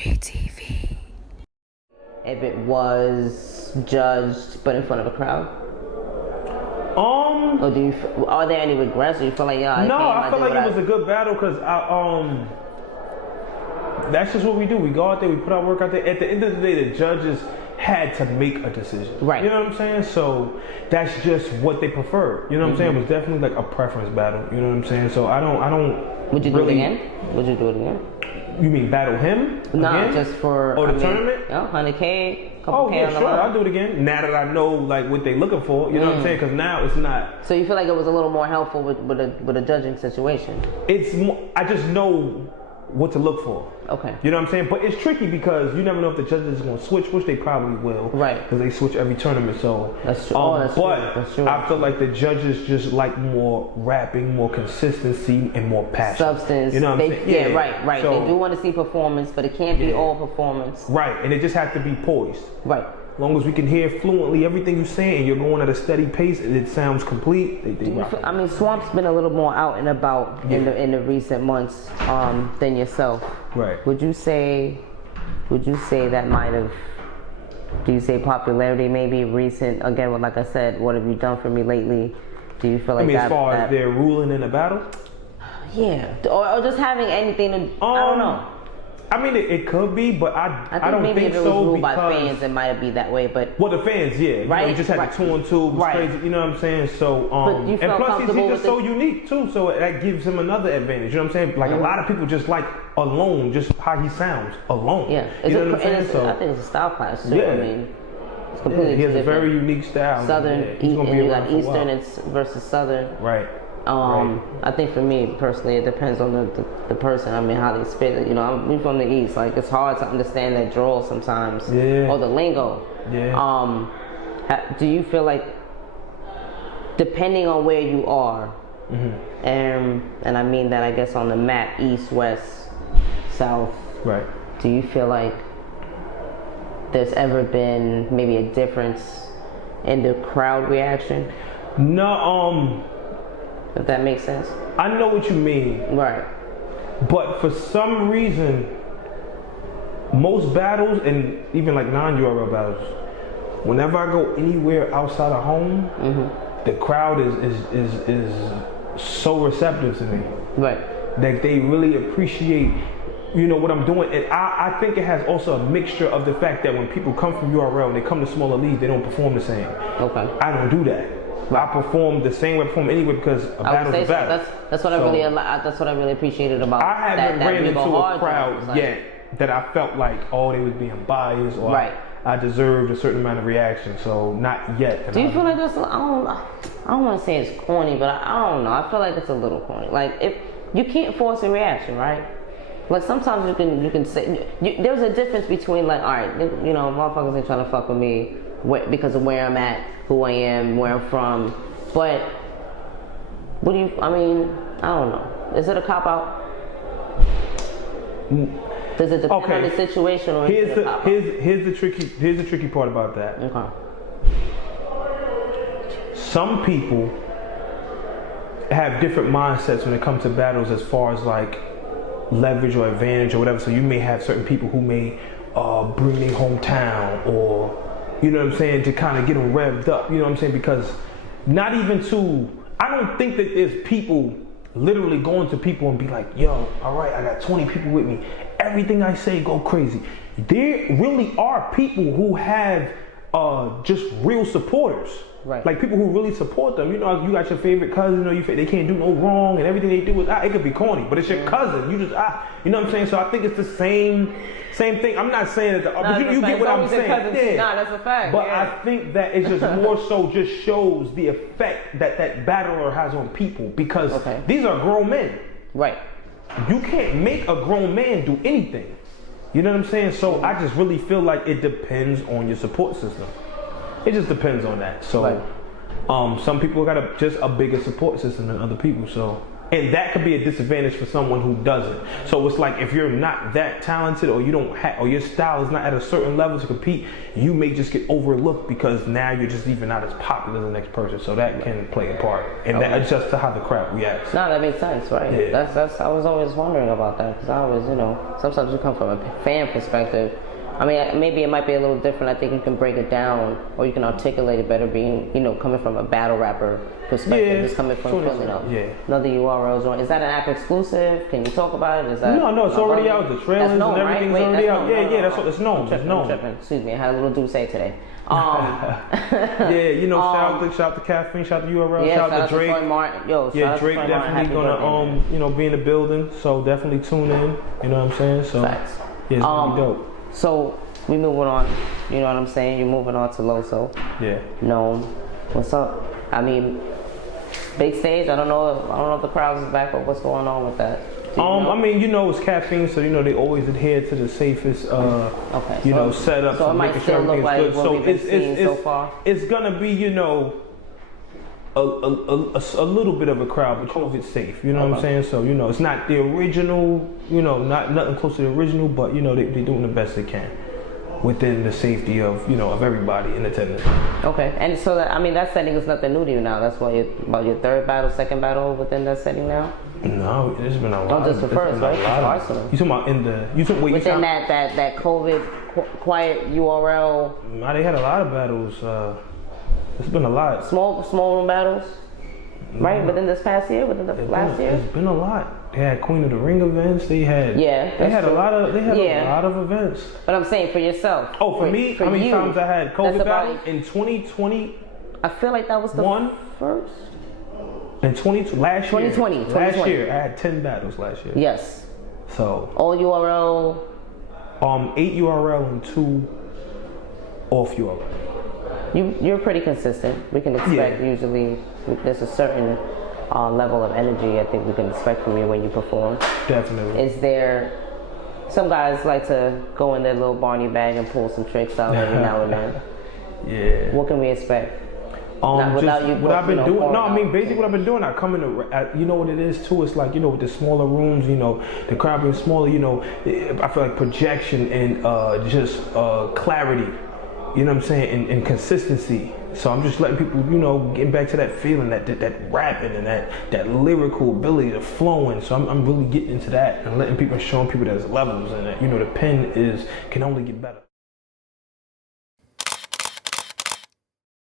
TV. If it was judged but in front of a crowd? Or are there any regrets? Or you feel like, yeah, I feel like it was a good battle because that's just what we do. We go out there, we put our work out there. At the end of the day, the judges had to make a decision. Right. You know what I'm saying? So that's just what they prefer. You know what I'm saying? It was definitely like a preference battle. You know what I'm saying? So I don't. Would you do it again? Would you do it again? You mean battle him? No, again? just for the tournament? Yeah, 100K, couple Oh K yeah, on the sure. line. I'll do it again. Now that I know like what they looking for, you know what I'm saying? Because now it's not. So you feel like it was a little more helpful with a judging situation? It's more, I just know what to look for. Okay. You know what I'm saying? But it's tricky because you never know if the judges are going to switch, which they probably will. Right. Because they switch every tournament. So that's true. That's true. I feel like the judges just like more rapping, more consistency, and more passion. Substance. You know what I'm saying? Yeah, right. So, they do want to see performance, but it can't be all performance. Right, and it just has to be poised. Right. As long as we can hear fluently everything you're saying, and you're going at a steady pace, and it sounds complete. I mean, Swamp's been a little more out and about in the recent months than yourself. Right. Would you say that might have? Do you say popularity maybe recent? Again, like I said, what have you done for me lately? Do you feel like as far as they're ruling in a battle? Yeah, or just having anything to. I don't know. I mean, it could be, but I don't maybe think if it was so ruled because by fans, it might be that way. But the fans, yeah, right, you just had the 2 and 2, it was crazy. You know what I'm saying? So, but you felt and plus comfortable he's just so unique too, so that gives him another advantage. You know what I'm saying? Like a lot of people just like alone, just how he sounds alone. Yeah, you know what I'm saying? So I think it's a style class too. Yeah. I mean, it's completely he has different. a very unique style. Southern, he's gonna be and you around got for a Eastern while. versus Southern. Right. I think for me personally, it depends on the person. I mean, how they spit it. You know, we from the East. Like, it's hard to understand that drawl sometimes, or the lingo. Yeah. Do you feel like, depending on where you are, and I mean that I guess on the map, East, West, South. Right. Do you feel like there's ever been maybe a difference in the crowd reaction? No. If that makes sense. I know what you mean. Right. But for some reason, most battles, and even like non-URL battles, whenever I go anywhere outside of home, the crowd is so receptive to me. Right. Like they really appreciate, you know, what I'm doing. And I think it has also a mixture of the fact that when people come from URL and they come to smaller leagues, they don't perform the same. Okay. I don't do that. I perform the same way I perform anyway because a battle's a battle. That's what I really appreciated about. I haven't ran into a crowd yet that I felt like, oh, they was being biased or I deserved a certain amount of reaction. So not yet. Do you feel like that's? I don't want to say it's corny, but I don't know. I feel like it's a little corny. Like, if you can't force a reaction, right? Like sometimes you can say there's a difference between like, all right, you know, motherfuckers ain't trying to fuck with me because of where I'm at, who I am, where I'm from. But what do you? I mean, I don't know. Is it a cop out? Does it depend on the situation, or here's the tricky part about that. Okay. Some people have different mindsets when it comes to battles, as far as like leverage or advantage or whatever. So you may have certain people who may bring their hometown, or you know what I'm saying, to kind of get them revved up. You know what I'm saying? Because not even I don't think that there's people literally going to people and be like, yo, all right, I got 20 people with me. Everything I say go crazy. There really are people who have just real supporters. Right. Like people who really support them. You know, you got your favorite cousin, you know, they can't do no wrong, and everything they do is, it could be corny, but it's your cousin. You just, you know what I'm saying? So I think it's the same thing. I'm not saying that, but you get what I'm saying. Yeah. Nah, that's a fact. But I think that it's just more so just shows the effect that battler has on people, because these are grown men. Right. You can't make a grown man do anything. You know what I'm saying? So I just really feel like it depends on your support system. It just depends on that. So some people got just a bigger support system than other people. So And that could be a disadvantage for someone who doesn't. So it's like if you're not that talented, or you don't have, or your style is not at a certain level to compete, you may just get overlooked because now you're just even not as popular as the next person. So that can play a part, and that adjusts to how the crowd reacts. No, that makes sense, right? Yeah. That's I was always wondering about that, because I always, sometimes you come from a fan perspective. I mean, maybe it might be a little different. I think you can break it down, or you can articulate it better being, coming from a battle rapper perspective, just coming from, another URLs. Or is that an app exclusive? Can you talk about it? Is that no, it's already out. The trailers Nome, and everything's right? already out. That's what it's Nome. I'm tripping. Excuse me, I had a little say today. Shout out to Caffeine, shout out to URL, shout out to Drake. Drake definitely gonna be in the building, so definitely tune in. You know what I'm saying? So facts. Yeah, it's gonna be dope. So we moving on. You know what I'm saying? You're moving on to Loso. Yeah. Nome. What's up? I mean, big stage. I don't know if the crowds is back or what's going on with that. I mean, it's Caffeine, so they always adhere to the safest setup. So it might still look like what we've been seeing so far. It's gonna be a little bit of a crowd, but COVID safe. You know what I'm saying? So it's not the original. Not nothing close to the original, but they're doing the best they can within the safety of of everybody in attendance. Okay, and so that setting is nothing new to you now. That's why about your second battle within that setting now. No, it's been a lot. Not just the first, right? Arsenal. You talking about within that COVID quiet URL? They had a lot of battles. It's been a lot. Small room battles, right? Within this past year, last year. It's been a lot. They had Queen of the Ring events. They had a lot of events. But I'm saying for yourself. Oh, for me, how many times I had COVID battles in 2020? I feel like that was the first. In 2020. Last year, I had 10 battles last year. Yes. So. All URL. 8 URL and 2 off URL. You're pretty consistent. We can expect usually there's a certain level of energy I think we can expect from you when you perform. Definitely. Is there, some guys like to go in their little Barney bag and pull some tricks out every now and then. Yeah. What can we expect? What I've been doing. No, I mean basically what I've been doing. I come in. You know what it is too. It's like with the smaller rooms. The crowd being smaller. I feel like projection and just clarity. You know what I'm saying? And consistency. So I'm just letting people, getting back to that feeling, that rapping and that lyrical ability, the flowing. So I'm really getting into that and letting people, showing people there's levels in it. The pen can only get better.